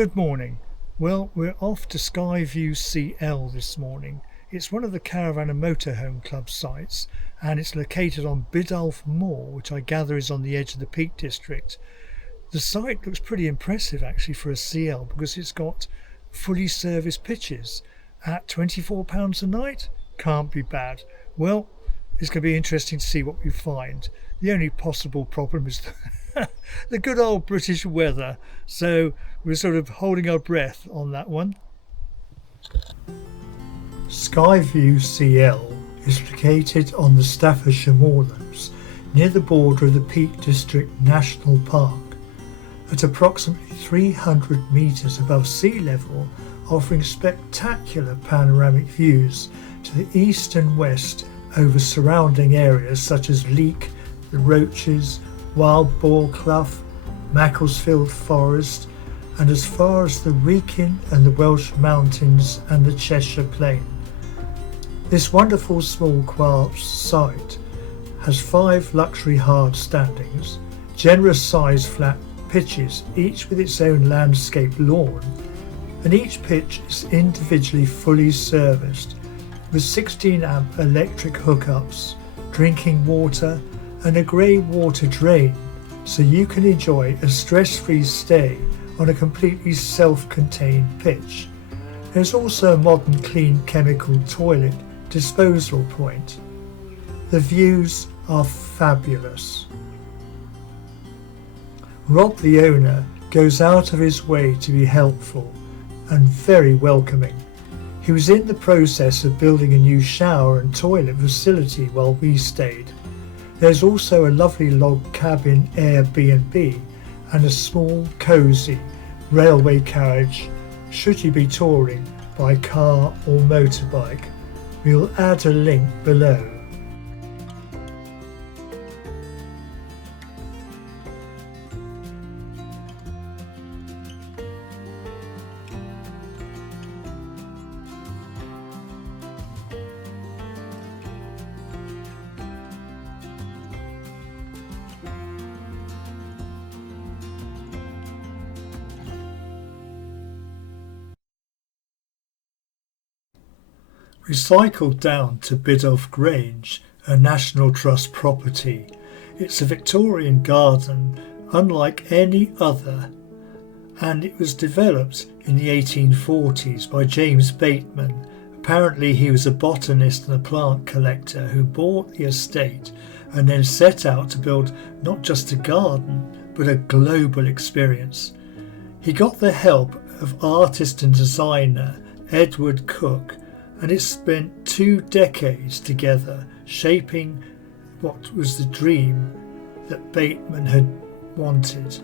Good morning. Well, we're off to Skyview CL this morning. It's one of the Caravan and Motorhome Club sites, and it's located on Biddulph Moor, which I gather is on the edge of the Peak District. The site looks pretty impressive actually for a CL because it's got fully serviced pitches at £24 a night. Can't be bad. Well, it's going to be interesting to see what we find. The only possible problem is the good old British weather, so we're sort of holding our breath on that one. Skyview CL is located on the Staffordshire moorlands near the border of the Peak District National Park at approximately 300 metres above sea level, offering spectacular panoramic views to the east and west over surrounding areas such as Leek, the Roaches, Wild Boar Clough, Macclesfield Forest, and as far as the Wrekin and the Welsh Mountains and the Cheshire Plain. This wonderful small quiet site has 5 luxury hard standings, generous sized flat pitches, each with its own landscape lawn, and each pitch is individually fully serviced with 16 amp electric hookups, drinking water and a grey water drain, so you can enjoy a stress-free stay on a completely self-contained pitch. There's also a modern clean chemical toilet disposal point. The views are fabulous. Rob, the owner, goes out of his way to be helpful and very welcoming. He was in the process of building a new shower and toilet facility while we stayed. There's also a lovely log cabin Airbnb and a small, cosy railway carriage should you be touring by car or motorbike. We'll add a link below. We cycled down to Biddulph Grange, a National Trust property. It's a Victorian garden unlike any other, and it was developed in the 1840s by James Bateman. Apparently he was a botanist and a plant collector who bought the estate and then set out to build not just a garden but a global experience. He got the help of artist and designer Edward Cook, and it spent 2 decades together shaping what was the dream that Bateman had wanted.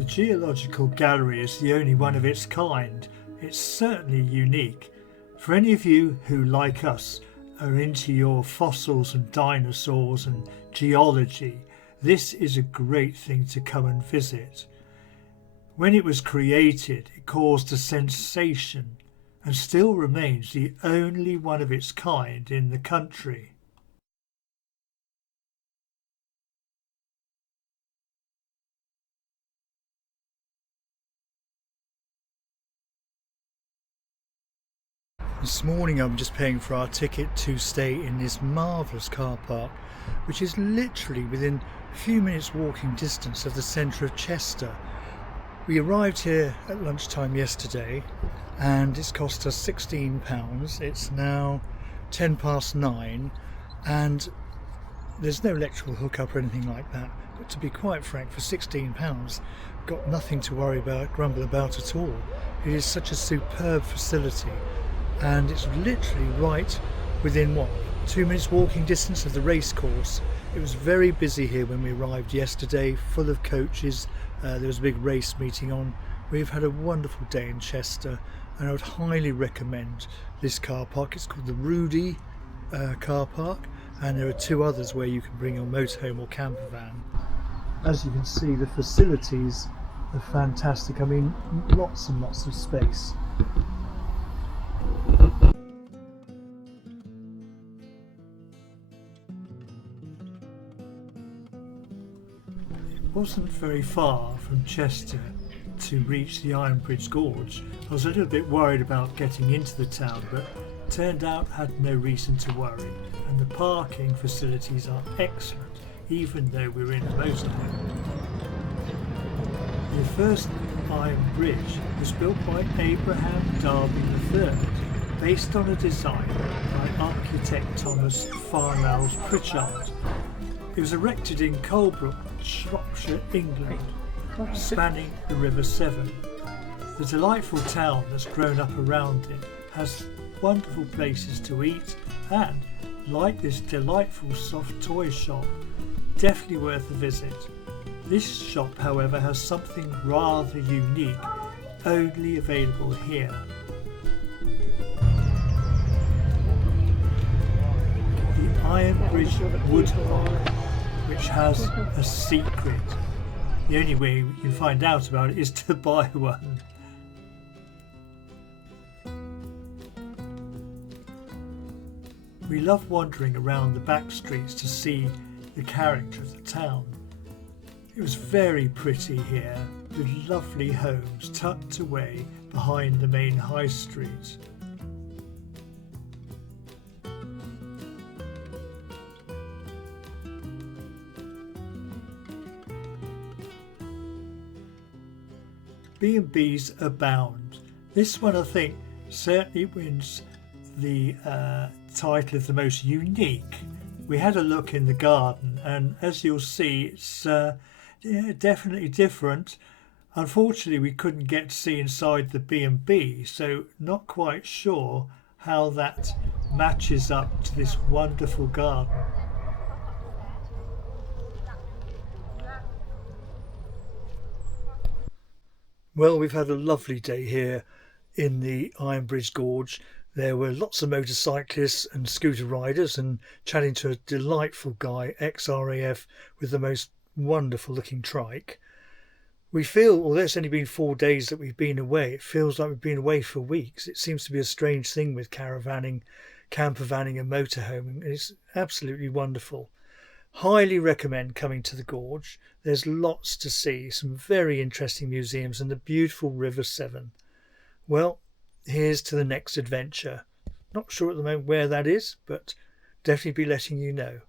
The geological gallery is the only one of its kind. It's certainly unique. For any of you who, like us, are into your fossils and dinosaurs and geology, this is a great thing to come and visit. When it was created, it caused a sensation and still remains the only one of its kind in the country. This morning I'm just paying for our ticket to stay in this marvellous car park, which is literally within a few minutes walking distance of the centre of Chester. We arrived here at lunchtime yesterday and it's cost us £16. It's now 9:10 and there's no electrical hookup or anything like that. But to be quite frank, for £16, got nothing to worry about, grumble about at all. It is such a superb facility. And it's literally right within 2 minutes walking distance of the race course. It was very busy here when we arrived yesterday, full of coaches. There was a big race meeting on. We've had a wonderful day in Chester and I would highly recommend this car park. It's called the Rudy car park, and there are 2 others where you can bring your motorhome or camper van. As you can see, the facilities are fantastic. I mean, lots and lots of space. It wasn't very far from Chester to reach the Ironbridge Gorge. I was a little bit worried about getting into the town, but turned out had no reason to worry, and the parking facilities are excellent even though we're in a motorhome. The first iron bridge was built by Abraham Darby III, based on a design by architect Thomas Farnells Pritchard. It was erected in Colebrook, Shropshire, England, spanning the River Severn. The delightful town that's grown up around it has wonderful places to eat and, like this delightful soft toy shop, definitely worth a visit. This shop, however, has something rather unique, only available here. The Ironbridge Wood Park, which has a secret. The only way you can find out about it is to buy one. We love wandering around the back streets to see the character of the town. It was very pretty here, with lovely homes tucked away behind the main high street. B&Bs abound. This one, I think, certainly wins the title of the most unique. We had a look in the garden, and as you'll see, it's definitely different. Unfortunately, we couldn't get to see inside the B&B, so not quite sure how that matches up to this wonderful garden. Well, we've had a lovely day here in the Ironbridge Gorge. There were lots of motorcyclists and scooter riders, and chatting to a delightful guy, ex-RAF, with the most wonderful looking trike. We feel, although it's only been 4 days that we've been away, it feels like we've been away for weeks. It seems to be a strange thing with caravanning, camper vanning and motorhoming. It's absolutely wonderful. Highly recommend coming to the Gorge. There's lots to see, some very interesting museums and the beautiful River Severn. Well, here's to the next adventure. Not sure at the moment where that is, but definitely be letting you know.